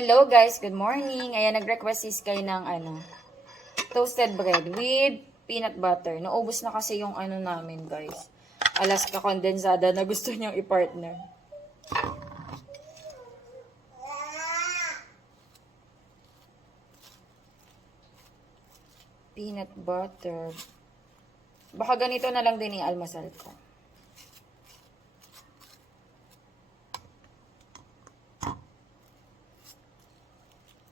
Hello guys, good morning. Ayan, nag-request si Sky ng toasted bread with peanut butter. Naubos na kasi yung namin guys. Alaska condensada na gusto niyang i-partner. Peanut butter. Baka ganito na lang din yung almasal ko.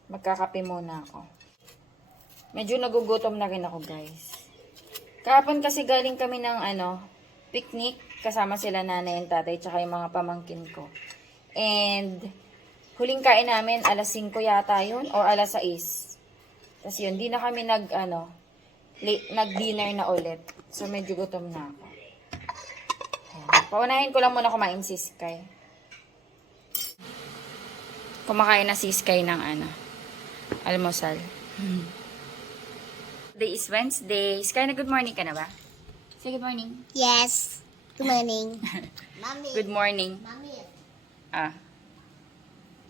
Magkakape muna ako. Medyo nagugutom na rin ako, guys. Kahapon kasi galing kami ng picnic. Kasama sila nanay and tatay, tsaka yung mga pamangkin ko. And, huling kain namin, alas 5 yata yun, or alas 6. Tapos yun, di na kami nag-dinner na ulit. So, medyo gutom na ako. Ayan. Paunahin ko lang muna kumain si Sky. Kumakain na si Sky ng almusal. Today is Wednesday. Sky, na good morning ka na ba? Say good morning. Yes. Good morning. Mommy. Good morning. Mommy.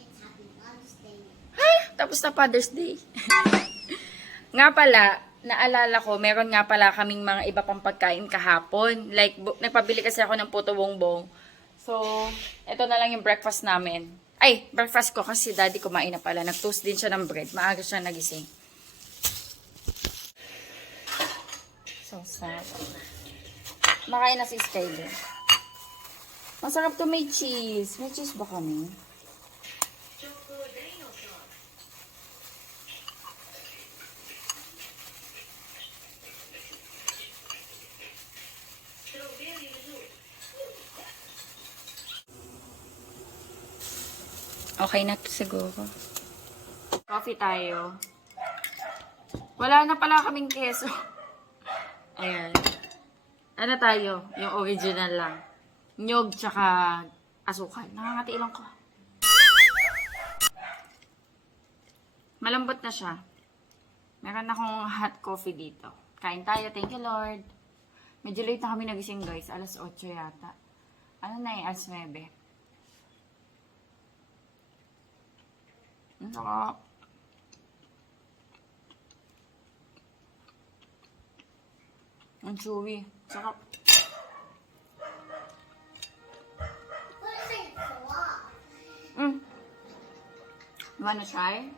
It's Happy Father's Day. Ha? Tapos na Father's Day. Nga pala, naalala ko, meron nga pala kaming mga iba pang pagkain kahapon. Like, nagpabili kasi ako ng puto bongbong. So, ito na lang yung breakfast namin. Ay, breakfast ko kasi daddy kumain na pala. Nag-toast din siya ng bread. Maaga siya nagising. So, sad. Makain na si Sky din. Masarap to, may cheese. May cheese ba kami? Okay na to siguro. Coffee tayo. Wala na pala kaming keso. Ayan. Ano tayo? Yung original lang. Nyog tsaka asukal. Nakangati lang ko. Malambot na siya. Meron akong hot coffee dito. Kain tayo. Thank you, Lord. Medyo late na kami nagising, guys. Alas 8 yata. Ano na alas 9. Ang sarap. Ang chewy. Sarap. Mm. You wanna try?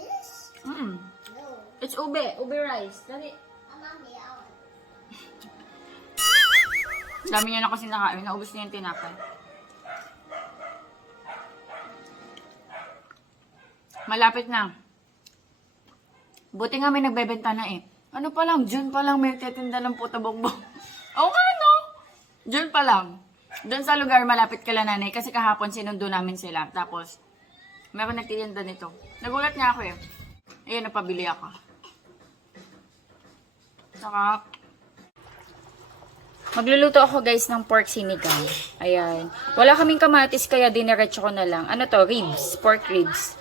This? Mm. No. It's ube. Ube rice. Dali. Mommy, I want. Dami niya na kasi nakain. Naubos niya yung tinapay. Malapit na. Buti nga may nagbebenta na eh. Ano pa lang, June pa lang may tetinda ng puto bongbong. Oo nga, no? June pa lang. Doon sa lugar malapit kala nanay kasi kahapon sinundo namin sila. Tapos, meron nagtitinda nito. Nagulat nga ako eh. Ayun, napabili ako. Saka, magluluto ako guys ng pork sinigang. Ayan. Wala kaming kamatis kaya diniretso ko na lang. Ano to? Ribs. Pork ribs.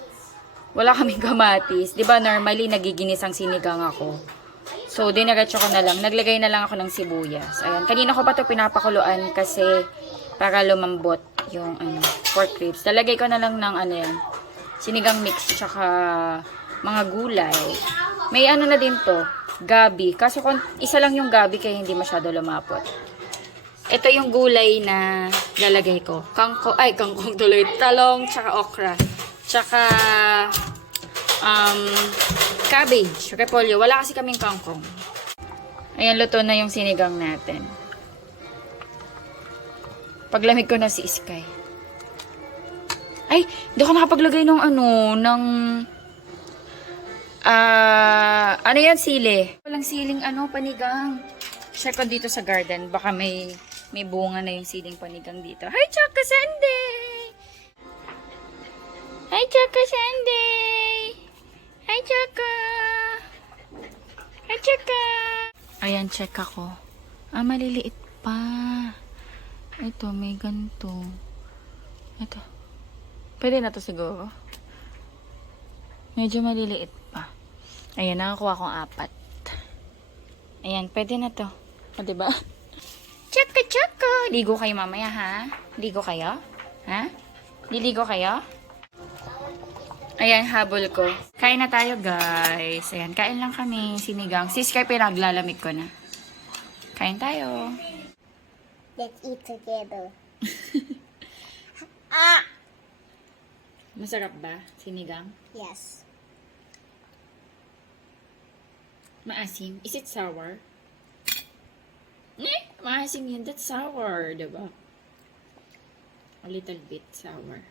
Wala kaming kamatis. Diba normally nagiginis ang sinigang ako. So, diniretso ko na lang. Naglagay na lang ako ng sibuyas. Ayan. Kanina ko pa ito pinapakuluan kasi para lumambot yung pork ribs. Talagay ko na lang ng sinigang mix tsaka mga gulay. May na din to. Gabi. Kaso isa lang yung gabi kaya hindi masyado lumapot. Ito yung gulay na lalagay ko. Kangkong tuloy. Talong tsaka okra. Tsaka cabbage, repolyo. Wala kasi kaming kangkong. Ayan, luto na yung sinigang natin. Paglamig ko na si Sky. Ay, hindi ako nakapaglagay ng ano yan, sili. Walang siling panigang. Check ko dito sa garden. Baka may bunga na yung siling panigang dito. Hi, Chaka Sunday! Hi, Chaka Sunday! Hi, Chaka! Hi, Chaka! Ayan, check ako. Maliliit pa. Ito, may ganito. Ito. Pwede na to siguro. Medyo maliliit pa. Ayan, nakakuha akong 4. Ayan, pwede na to. O, diba? Chaka, chaka! Ligo kayo mamaya, ha? Ligo kayo? Ha? Liligo kayo? Ayan, habol ko. Kain na tayo, guys. Ayan, kain lang kami. Sinigang. Si Sky, pinaglalamig ko na. Kain tayo. Let's eat together. Masarap ba? Sinigang? Yes. Maasim. Is it sour? Maasim yun. That's sour, diba? A little bit sour.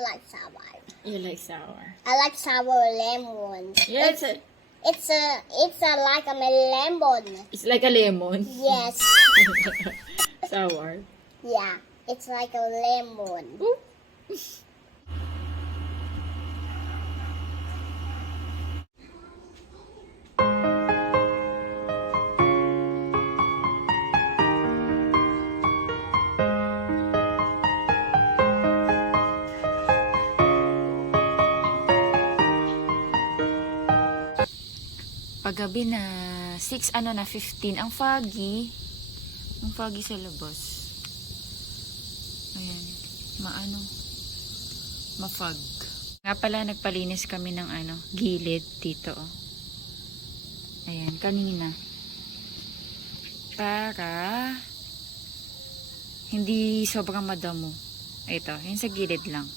I like sour. You like sour? I like sour lemon. Yeah, It's like a lemon. it's like a lemon. Yes. Sour. Yeah. It's like a lemon. Ooh. Paggabi na 6 ano na 15 ang foggy sa labas. Ayan, mafog. Nga pala nagpalinis kami ng gilid dito, oh. Ayan, kanina para hindi sobrang madamo. Ito, yun sa gilid lang.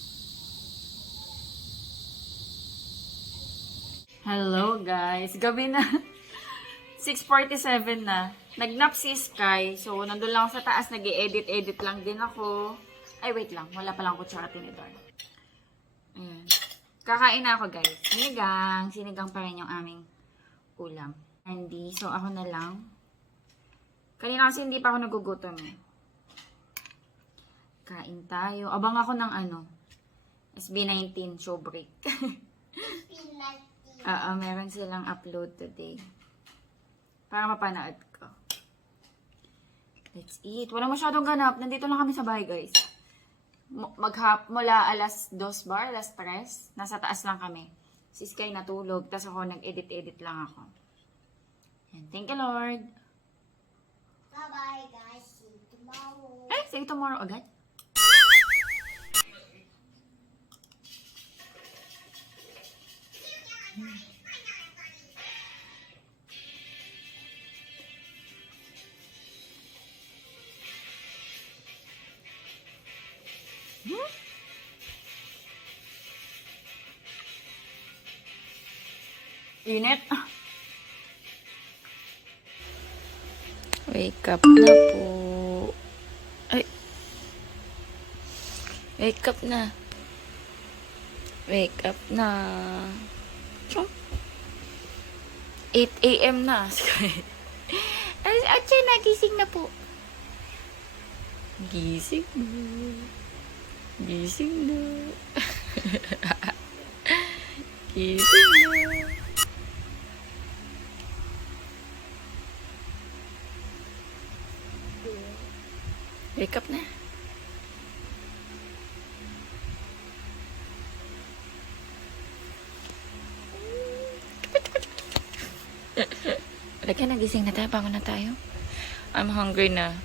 Hello guys, gabi na. 6:47 na. Nagnap si Sky. So, nandun lang ako sa taas. Nag-edit lang din ako. Ay, wait lang. Wala pa lang kutsara tinidor. Ayan. Kakain na ako guys. Sinigang pa rin yung aming ulam. Candy. So, ako na lang. Kanina kasi hindi pa ako nagugutom eh. Kain tayo. Abang ako ng SB19 show break. Meron silang upload today. Para mapanood ko. Let's eat. Wala masyadong ganap. Nandito lang kami sa bahay, guys. Mula alas 2 bar, alas 3. Nasa taas lang kami. Si Sky natulog. Tapos ako nag-edit lang ako. And thank you, Lord. Bye-bye, guys. See you tomorrow. Ay, see you tomorrow agad. Init. Wake up na po. Ay. Wake up na. Wake up na. 8 a.m. na. Atya, nagising na po. Gising na. Gising na. Gising na. Wake up na. Lagyan, nagising na tayo. Bangon na tayo. I'm hungry na.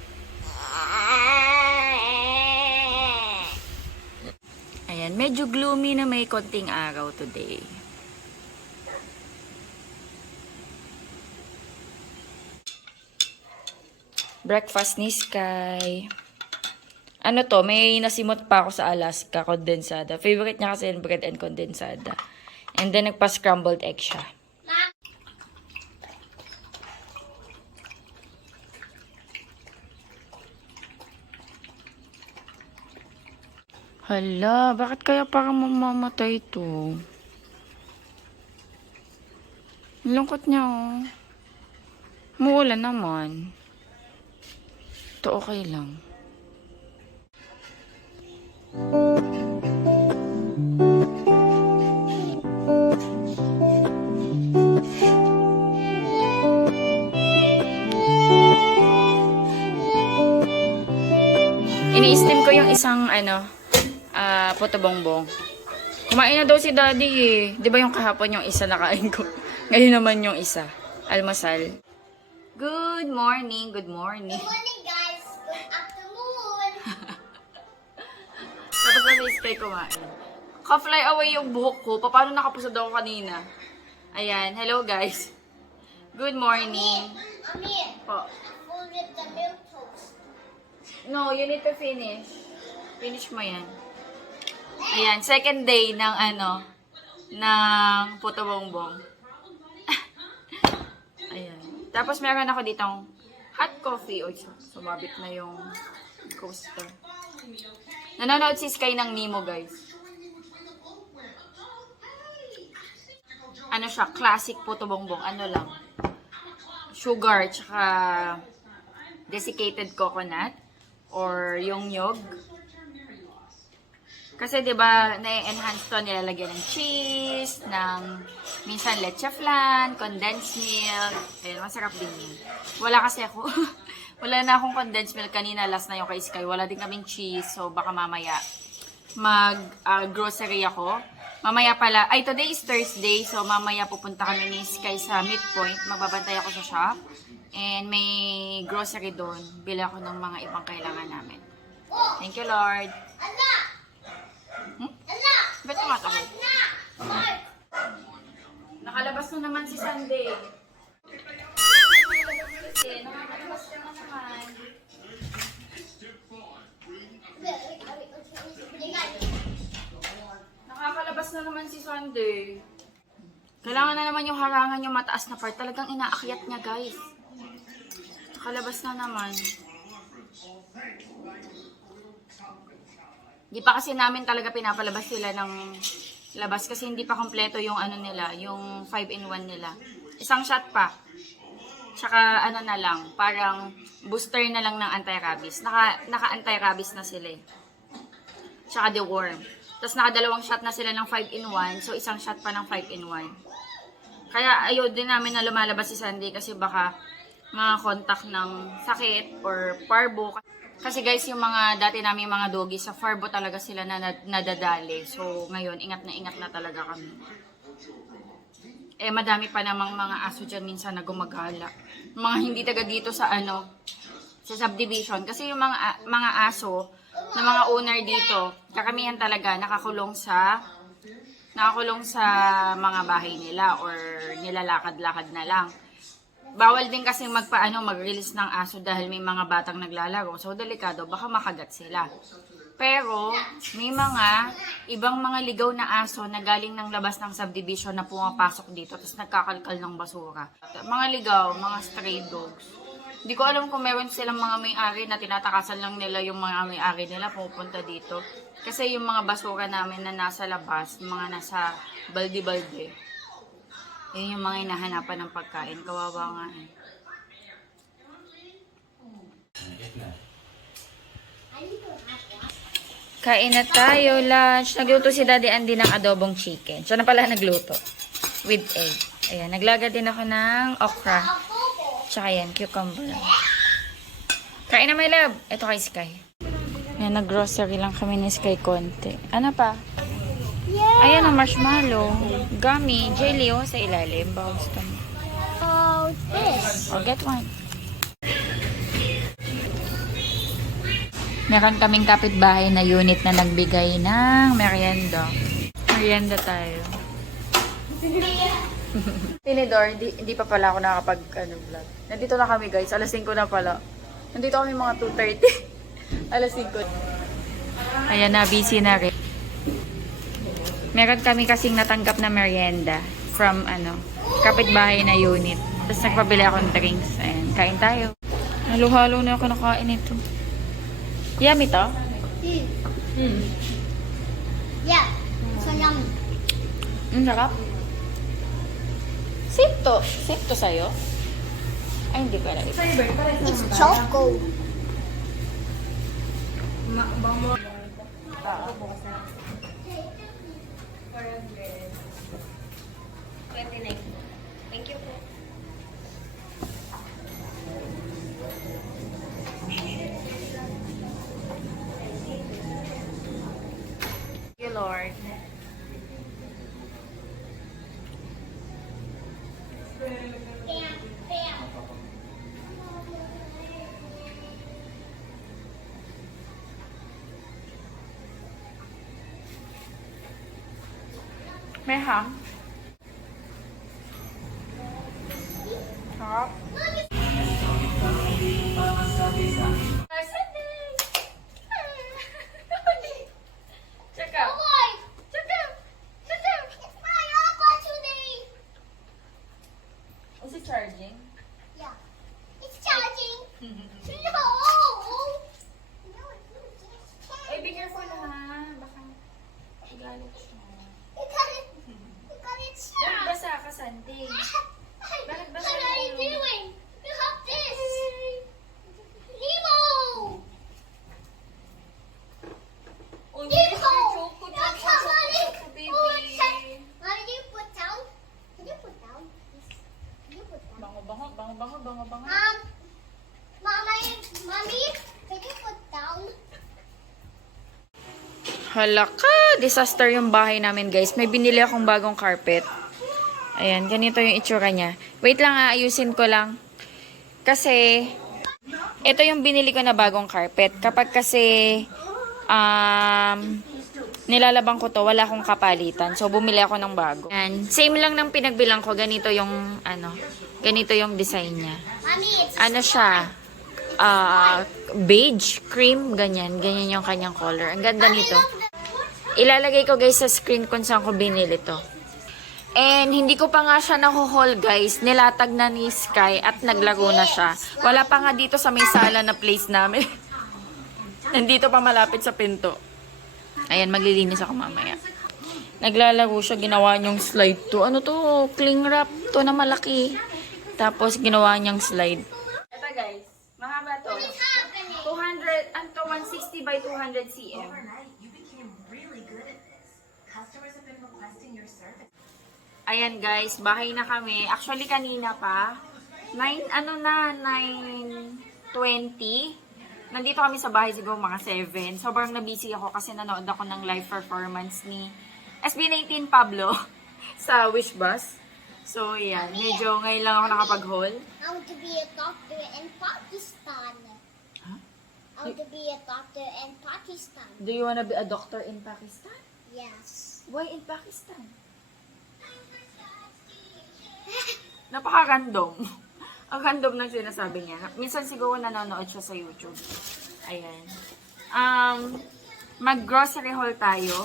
Ayan, medyo gloomy na may konting araw today. Breakfast ni Sky. Ano to, may nasimot pa ako sa Alaska, kondensada. Favorite niya kasi yung bread and kondensada. And then, nagpa-scrambled egg siya. Hala, bakit kaya parang mamamatay to? Lungkot niya, oh. Muulan naman. Ito okay lang. Ini-steam ko yung isang puto bongbong. Kumain na daw si Daddy eh. 'Di ba yung kahapon yung isa nakain ko? Ngayon naman yung isa. Almusal. Good morning, good morning. Good morning, guys. Good afternoon. Tapos na si Sky kumain. ka-fly away yung buhok ko. Paano nakapusod ako kanina? Ayan. Hello, guys. Good morning. Amir, Po. full with the milk toast. No, you need to finish. Finish mo yan. Ayan. Second day ng ng puto bongbong. Ayan. Tapos meron ako ditong hot coffee. Oy, sumabit na yung coaster. Nanonood si Sky ng Nemo, guys. Ano siya? Classic puto bongbong. Ano lang? Sugar, tsaka desiccated coconut or yung nyog. Kasi 'di ba, na-enhance to, nilalagyan ng cheese, ng minsan leche flan, condensed milk. Ayun, masarap din yun. Wala kasi ako. Wala na akong condensed milk kanina, last na yung kay Sky. Wala din kaming cheese, so baka mamaya grocery ako. Mamaya pala, today is Thursday, so mamaya pupunta kami ni Sky sa Midpoint. Magbabantay ako sa shop. And may grocery doon. Bili ako ng mga ibang kailangan namin. Thank you, Lord. Anak! Hmm? Anak! Ba't tumatakot? Anak! Nakalabas na naman si Sunday. Nakakalabas na naman. Nakakalabas na naman si Sunday. Kailangan na naman yung harangan yung mataas na part. Talagang inaakyat niya, guys. Nakalabas na naman. Di pa kasi namin talaga pinapalabas sila ng labas kasi hindi pa kompleto yung nila, yung 5-in-1 nila. Isang shot pa. Tsaka na lang, parang booster na lang ng anti-rabies. Naka-anti-rabies na sila eh. Tsaka deworm. Tapos nakadalawang shot na sila ng 5-in-1, so isang shot pa ng 5-in-1. Kaya ayaw din namin na lumalabas si Sunday kasi baka mga contact ng sakit or parbo. Kasi guys, yung mga dati namin mga doggy, sa farbo talaga sila nadadali. So ngayon, ingat na talaga kami. Madami pa namang mga aso dyan minsan na gumagala. Mga hindi taga dito sa sa subdivision. Kasi yung mga aso ng mga owner dito, karamihan talaga nakakulong sa mga bahay nila or nilalakad-lakad na lang. Bawal din kasi mag-release ng aso dahil may mga batang naglalaro. So, delikado, baka makagat sila. Pero, may mga ibang mga ligaw na aso na galing ng labas ng subdivision na pumapasok dito tapos nagkakalkal ng basura. Mga ligaw, mga stray dogs. Hindi ko alam kung meron silang mga may-ari na tinatakasan lang nila yung mga may-ari nila pupunta dito. Kasi yung mga basura namin na nasa labas, mga nasa balde-balde, yun yung mga hinahanapan ng pagkain. Kawawa nga eh. Kain na tayo, lunch. Nagluto si Daddy Andy ng adobong chicken. Siya na pala nagluto. With egg. Ayan, naglaga din ako ng okra. Tsaka yan, cucumber. Kain na, my love. Ito kay Sky. Ayan, nag-grocery lang kami ni Sky konti. Ano pa? Ayan ang marshmallow. Gummy. Jelly sa ilalim. Bawang stom. Oh, this. I'll get one. Meron kaming kapitbahay na unit na nagbigay ng merienda. Merienda tayo. Tinidor, hindi pa pala ako nakapag-vlog. Nandito na kami guys, alas 5 na pala. Nandito kami mga 2:30. Alas 5. Ayan na, busy na rin. Meron kami kasing natanggap na merienda from kapitbahay na unit. Tapos nagpabili ako ng drinks. Ayan, kain tayo. Halo-halo na ako nakain ito. Yummy to? Yeah, so yummy. Sarap. Safe to. Safe to sa'yo? Ay, hindi ko alam. It's choco. Thank you po. Thank you, Lord. May ham. Hop. Check out. Boy, Check out. Check out. it's my opportunity. Is it charging? Yeah, it's charging. No. No, it's Ay, be careful ha. Baka igalit siya. Because it's Bakit charged. basa ka, Sandy? Bakit ba What are you doing? You have this. Nemo. Oh, Nemo. choco, Look, choco, Mommy. choco, baby. Mommy, can you put down? Can you put down? Can you put down? Bango. Mommy, can you put down? Hala ka! Disaster yung bahay namin, guys. May binili akong bagong carpet. Ayan, ganito yung itsura niya. Wait lang, aayusin ko lang. Kasi, ito yung binili ko na bagong carpet. Kapag kasi, nilalabang ko to, wala akong kapalitan. So, bumili ako ng bago. Ayan, same lang ng pinagbilang ko. Ganito yung, ganito yung design niya. Mommy, it's Ano siya? Beige, cream, ganyan. Ganyan yung kanyang color. Ang ganda nito. Ilalagay ko guys sa screen kung saan ko binili to. And hindi ko pa nga siya naho-haul guys. Nilatag na ni Sky at naglago na siya. Wala pa nga dito sa may sala na place namin. Nandito pa malapit sa pinto. Ayan, maglilinis ako mamaya. Naglalago siya, ginawa niyang slide to. Ano to? Cling wrap to na malaki. Tapos ginawa niyang slide. Ito guys, mahaba to. 200, 160 by 200 cm. Overnight, you became really good at this. Customers have been requesting your service. Ayan guys, bahay na kami. Actually kanina pa. 9:20. Nandito kami sa bahay siguro mga 7. Sobrang na-busy ako kasi nanood ako ng live performance ni SB19 Pablo sa Wish Bus. So, yan. Medyo ngayon lang ako nakapag-haul. I want to be a doctor in Pakistan. Huh? I want to be a doctor in Pakistan. Do you wanna be a doctor in Pakistan? Yes. Why in Pakistan? Napaka-random. Ang random ng sinasabi niya. Minsan siguro nanonood siya sa YouTube. Ayan. Mag-grocery haul tayo.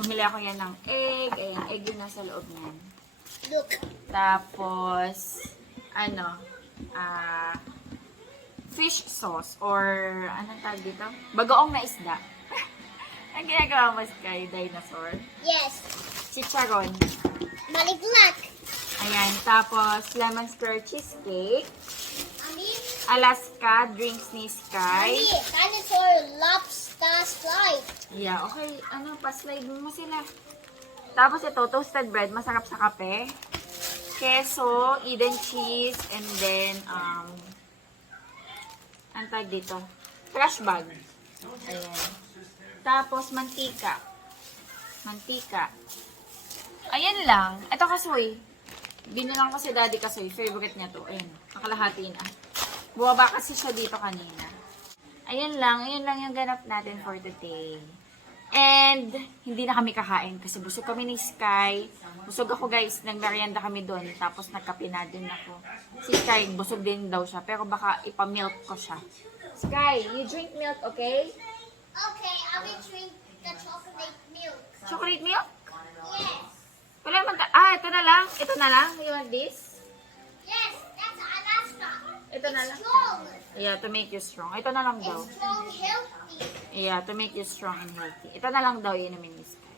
Bumili ako yan ng egg. Ayan, egg yung nasa loob niyan. Look. Tapos, fish sauce or anong tawag dito? Bagoong na isda. Ang ginagawa mo, Sky, dinosaur. Yes. Chicharon. Maliglat. Ayan, tapos lemon square cheesecake. Mommy. Alaska drinks ni Sky. Mommy. Dinosaur lobster slide. Yeah, okay. Pa-slide mo sila. Tapos ito, toasted bread. Masarap sa kape. Queso, Eden cheese, and then, ang tag dito? Trash bag. Ayan. Tapos, mantika. Ayan lang. Ito kasoy. Binilang ko si Daddy kasoy. Favorite niya to. Ayan. Nakalahati na. Buwaba kasi siya dito kanina. Ayan lang yung ganap natin for today. And, hindi na kami kakain kasi busog kami ni Sky. Busog ako guys, nagmerienda kami doon. Tapos nagkape na din ako. Si Sky, busog din daw siya. Pero baka ipamilk ko siya. Sky, you drink milk, okay? Okay, I will drink the chocolate milk. Chocolate milk? Yes. Wala man ito na lang. Ito na lang. You want this? Yes, that's Alaska. Ito na lang. Strong. Yeah, to make you strong. Ito na lang daw. It's strong, healthy. Yeah, to make you strong and healthy. Ito na lang daw yun namin ni Sky.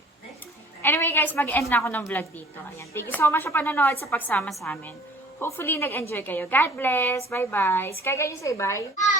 Anyway guys, mag-end na ako ng vlog dito. Ayan. Thank you so much sa panonood sa pagsama sa amin. Hopefully, nag-enjoy kayo. God bless. Bye-bye. Sky, can you say bye? Bye.